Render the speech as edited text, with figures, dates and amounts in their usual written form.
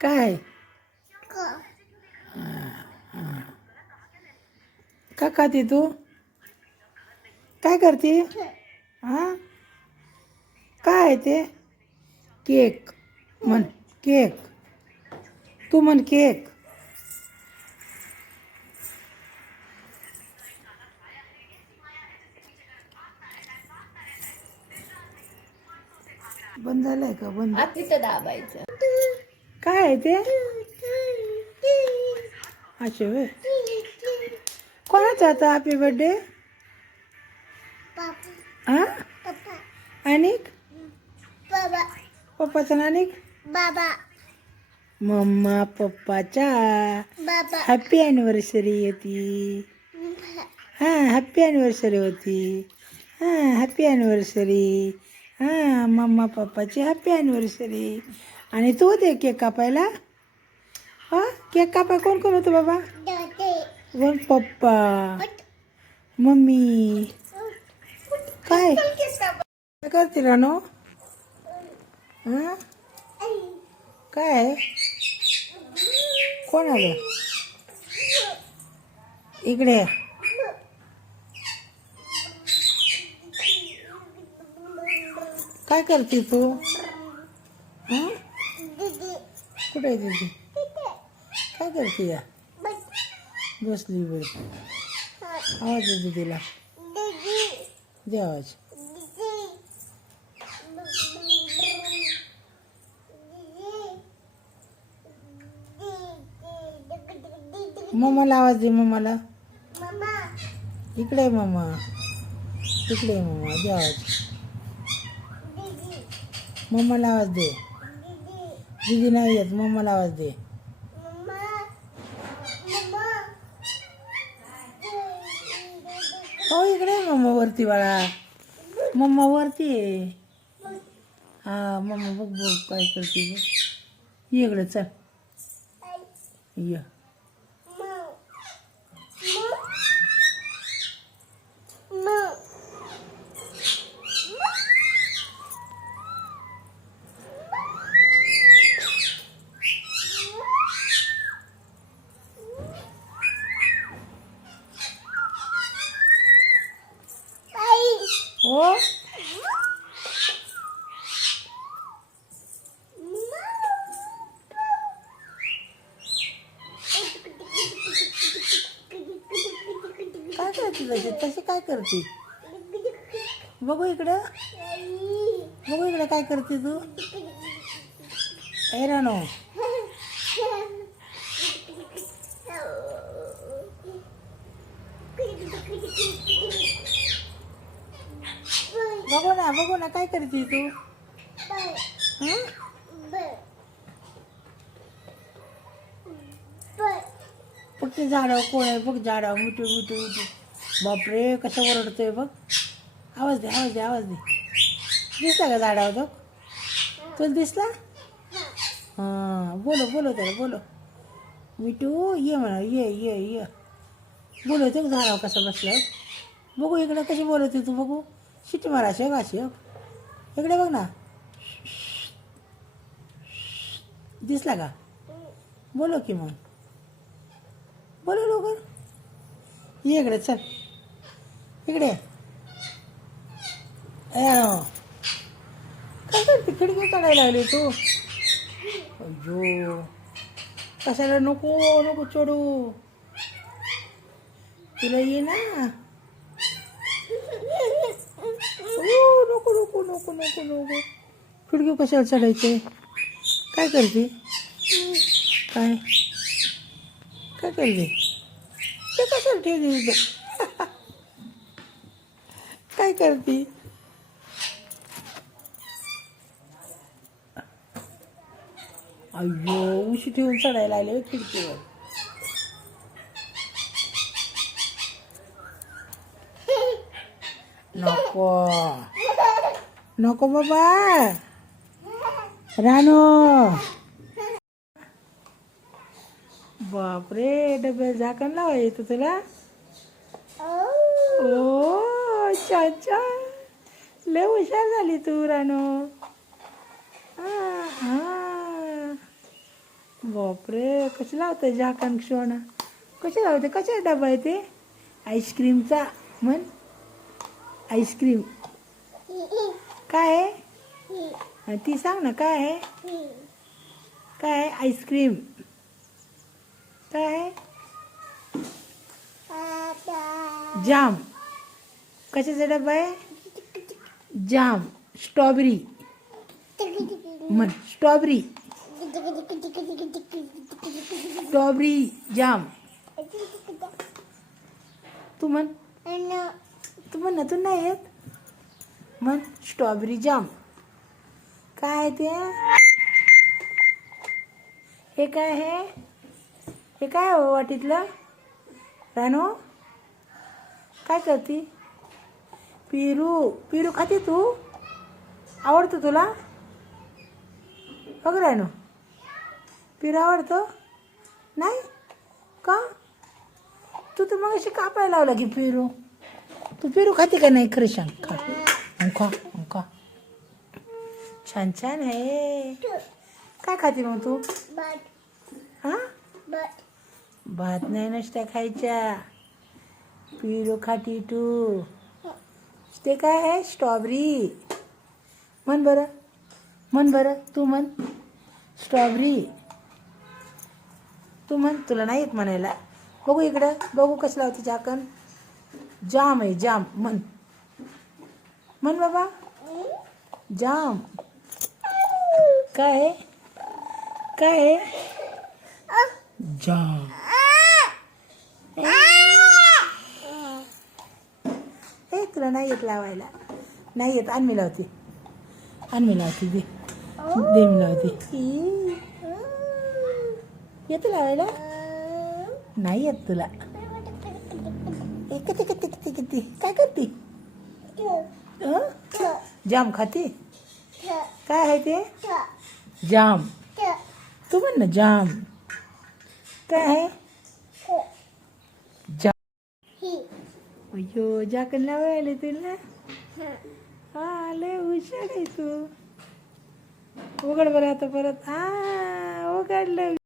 काय का खाते तू? काय करते? हां काय आहे ते? केक म्हण. केक. तू म्हण केक. बंद झालंय का? बंद. तिथं दाबायचं. काय आहे ते? असे होय. कोणाचा आता हॅपी बर्थडे? हां आणि पप्पाचा आणि मम्मा पप्पाच्या हॅपी ॲनिव्हर्सरी होती. हां हॅपी ॲनिव्हर्सरी होती. हां हॅपी ॲनिव्हर्सरी. हां मम्मा पप्पाची हॅपी ॲनिव्हर्सरी. आणि तू होते केक कापायला? हां केक कापाय कोण कोण होतं बाबा? One papa mummy. काय काय करते रानो? हां काय कोण आलं इकडे? काय करते तू? हां कुठे आहे दीदी? काय करते या? बसली बस. आवाज दे दीदीला. दे आवाज. मम्माला आवाज दे. मम्माला इकडे आहे मम्मा. इकडे आहे मम्मा. दे आवाज. मम्माला आवाज दे. दीदी नाही येत. मम्माला आवाज दे. हो इकडे आहे मम्मा वरती बाळा. मम्मा वरती आहे. हा मम्मा बघ बघ काय करते बघ. ये इकडे चल. ये हो काय करते तशी तशी काय करते? बघू इकडं. बघू इकडे काय करते तू? ए रानो बघू ना काय करते तू? हं? बघ ते झाडावर कोण आहे बघ. झाडावर मिठू मिठू मिठू. बापरे कसं ओरडतोय बघ. आवाज दे आवाज दे आवाज दे. दिसला का झाडावर तो? तुला दिसला? हां बोलो बोलो त्याला बोलो. मिठू ये म्हणा. ये ये ये. बोलवते का झाडावर कसं बसलं? बघू इकडे कशी बोलवते तू बघू. शिटी मारा अशी अशी इकडे बघ ना. दिसला का? बोलो की मग. बोलो लवकर. ये इकडे चल. इकडे काय करते? खिडकी काढायला लागली तू. अय्यो कशाला नको नको चढू. तुला ये ना. नको नको नको नको नको. खिडकी कशाला चढायचे? काय करते? काय काय करते? ते कशाला ठेवते? काय करते? अय्यो उशी ठेवून चढायला आले खिडकीवर. नको नको बाबा. रानो बापरे डब्यात झाकण लावा येतं तुला. ओ अच्छा अच्छा लय हुशार झाली तू रानो. हां हां बापरे कसं लावतंय झाकण क्षण कसे लावते कशा डबा आहे ते आईस्क्रीमचा म्हण आईस्क्रीम काय आहे ती सांग ना काय आहे काय आहे आईस्क्रीम काय आहे जाम कशाचा डबा आहे जाम स्ट्रॉबेरी म्हण स्ट्रॉबेरी स्ट्रॉबेरी जाम तू म्हण ना तू नाही येत म्हण स्ट्रॉबेरी जाम काय आहे ते हे काय आहे हे काय हो वाटीतलं रानो काय करते पिरू पिरू खाते तू आवडतं तुला बघ रानो पिरू आवडतो नाही का तू तर मग अशी कापायला लावला की पिरू तू पिरू खाते का नाही खरं सांग खा खा खा छान छान आहे काय खाते मग तू हां भात नाही नसत्या खायच्या पिरू खाती तू ते काय आहे स्ट्रॉबेरी म्हण बरं तू म्हण स्ट्रॉबेरी तू म्हण तुला नाही येत म्हणायला बघू इकडं बघू कसं लावते झाकण जाम आहे जाम म्हण बाबा जाम काय आहे जाम ए तुला नाही येत लावायला नाही येत आण मी लावते दे मी लावते येते लावायला नाही येत तुला किती काय करते जाम खाते काय आहे ते जाम तू म्हण ना जाम काय आहे जाम अयो झाकण लावायला तुला हा लय हुशार आहे तू उघड बरं आता परत हा उघडलं